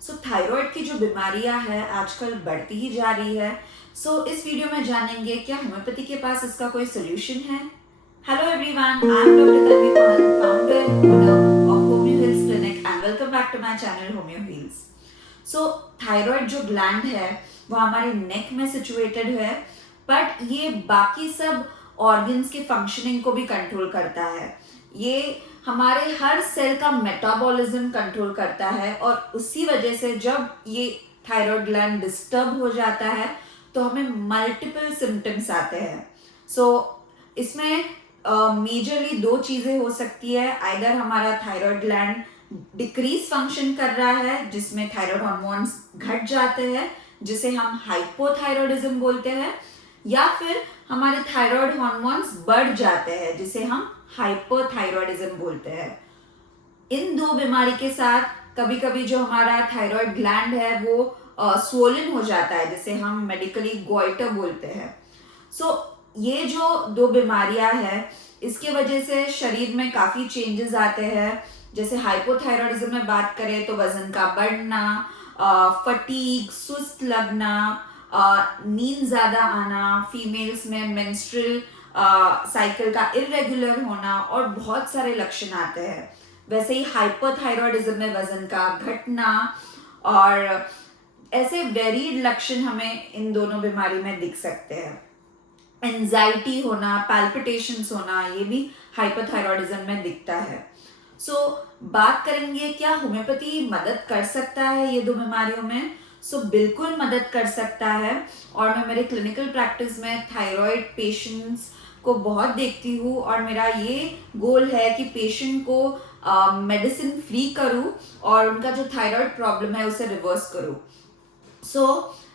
Thyroid की जो बीमारियां हैं आजकल बढ़ती ही जा रही है। इस वीडियो में जानेंगे क्या होम्योपैथी के पास इसका कोई सोल्यूशन है। Hello everyone, I am doctor Tanvi Mahal, founder owner of homeo hills clinic and welcome back to my channel homeo hills. Thyroid जो ग्लैंड है वो हमारे नेक में सिचुएटेड है, बट ये बाकी सब ऑर्गन्स के फंक्शनिंग को भी कंट्रोल करता है। ये हमारे हर सेल का मेटाबॉलिज्म कंट्रोल करता है और उसी वजह से जब ये थायराइड ग्लैंड डिस्टर्ब हो जाता है तो हमें मल्टीपल सिम्टम्स आते हैं। इसमें मेजरली दो चीजें हो सकती है। आइदर हमारा थायराइड ग्लैंड डिक्रीज फंक्शन कर रहा है जिसमें थायराइड हार्मोन्स घट जाते हैं जिसे हम हाइपोथायरॉयडिज्म बोलते हैं, या फिर हमारे थायराइड हार्मोन्स बढ़ जाते हैं जिसे हम हाइपोथायरॉयडिज्म बोलते हैं। इन दो बीमारी के साथ कभी कभी जो हमारा थायराइड ग्लैंड है वो स्वोलन हो जाता है जिसे हम मेडिकली गोइटर बोलते हैं। ये जो दो बीमारियां हैं इसके वजह से शरीर में काफी चेंजेस आते हैं। जैसे हाइपोथायरॉयडिज्म में बात करें तो वजन का बढ़ना, फटीग, सुस्त लगना, नींद ज्यादा आना, फीमेल्स में मेंस्ट्रुअल साइकिल का इरेगुलर होना और बहुत सारे लक्षण आते हैं। वैसे ही हाइपोथायरॉयडिज्म में वजन का घटना और ऐसे वेरीड लक्षण हमें इन दोनों बीमारी में दिख सकते हैं। एंजाइटी होना, पैल्पिटेशंस होना, ये भी हाइपोथायरॉयडिज्म में दिखता है। बात करेंगे क्या होम्योपैथी मदद कर सकता है ये दो बीमारियों में। बिल्कुल मदद कर सकता है और मैं मेरे क्लिनिकल प्रैक्टिस में थायराइड पेशेंट्स को बहुत देखती हूँ और मेरा ये गोल है कि पेशेंट को मेडिसिन फ्री करूँ और उनका जो थायराइड प्रॉब्लम है उसे रिवर्स करूँ।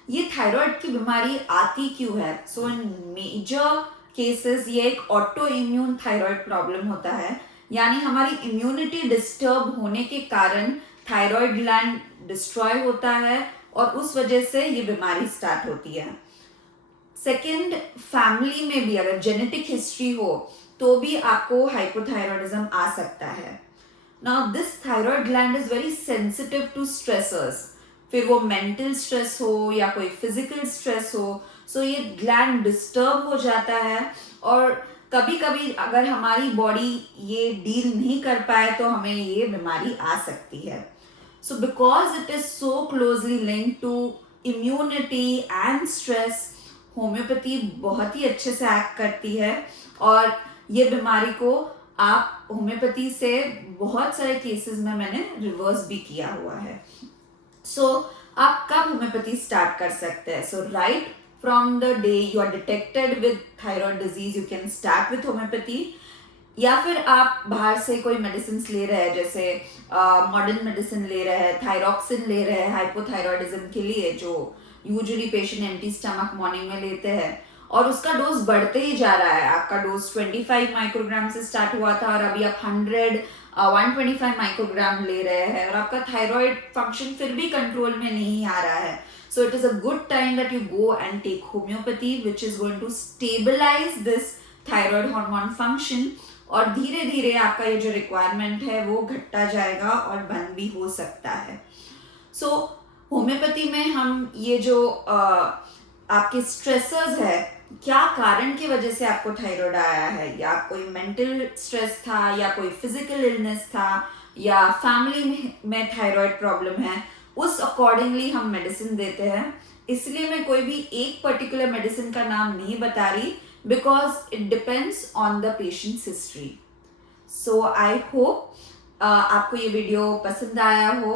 ये थायराइड की बीमारी आती क्यों है? इन मेजर केसेस ये एक ऑटो इम्यून थायराइड प्रॉब्लम होता है, यानी हमारी इम्यूनिटी डिस्टर्ब होने के कारण थायराइड ग्लैंड डिस्ट्रॉय होता है और उस वजह से ये बीमारी स्टार्ट होती है। सेकेंड, फैमिली में भी अगर जेनेटिक हिस्ट्री हो तो भी आपको हाइपोथायरॉयडिज्म आ सकता है। Now this thyroid gland is very sensitive to stressors, फिर वो मेंटल स्ट्रेस हो या कोई फिजिकल स्ट्रेस हो। ये ग्लैंड डिस्टर्ब हो जाता है और कभी कभी अगर हमारी बॉडी ये डील नहीं कर पाए तो हमें ये बीमारी आ सकती है। Because it is so closely linked to immunity and stress, homeopathy बहुत ही अच्छे से एक्ट करती है और ये बीमारी को आप होम्योपैथी से बहुत सारे केसेस में मैंने रिवर्स भी किया हुआ है। आप कब होम्योपैथी स्टार्ट कर सकते हैं? Right from the day you are detected with thyroid disease you can start with homeopathy, या फिर आप बाहर से कोई मेडिसिन ले रहे हैं, जैसे मॉडर्न मेडिसिन ले रहे हैं, थायरॉक्सिन ले रहे हैं हाइपोथायरॉयडिज्म के लिए जो usually patient empty stomach morning में लेते हैं और उसका डोज बढ़ते ही जा रहा है। आपका डोज 25 माइक्रोग्राम से स्टार्ट हुआ था और अभी आप 125 माइक्रोग्राम ले रहे हैं और आपका थायराइड फंक्शन फिर भी कंट्रोल में नहीं आ रहा है। It is a good time that you go and take homeopathy which is going to stabilise this thyroid hormone function और धीरे धीरे आपका ये जो रिक्वायरमेंट है वो घटता जाएगा और बंद भी हो सकता है। होम्योपैथी में हम ये जो आपके स्ट्रेसर्स है, क्या कारण की वजह से आपको थायराइड आया है, या कोई मेंटल स्ट्रेस था या कोई फिजिकल इलनेस था या फैमिली में थायराइड प्रॉब्लम है, उस अकॉर्डिंगली हम मेडिसिन देते हैं। इसलिए मैं कोई भी एक पर्टिकुलर मेडिसिन का नाम नहीं बता रही because it depends on the patients history. I hope आपको ये वीडियो पसंद आया हो।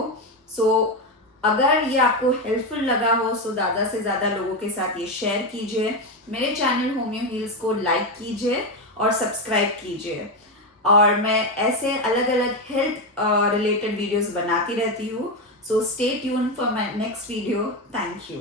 अगर ये आपको हेल्पफुल लगा हो ज़्यादा से ज़्यादा लोगों के साथ ये शेयर कीजिए। मेरे चैनल होम्यो हील्स को लाइक कीजिए और सब्सक्राइब कीजिए और मैं ऐसे अलग अलग हेल्थ रिलेटेड वीडियोस बनाती रहती हूँ। Stay tune for my next video. Thank you.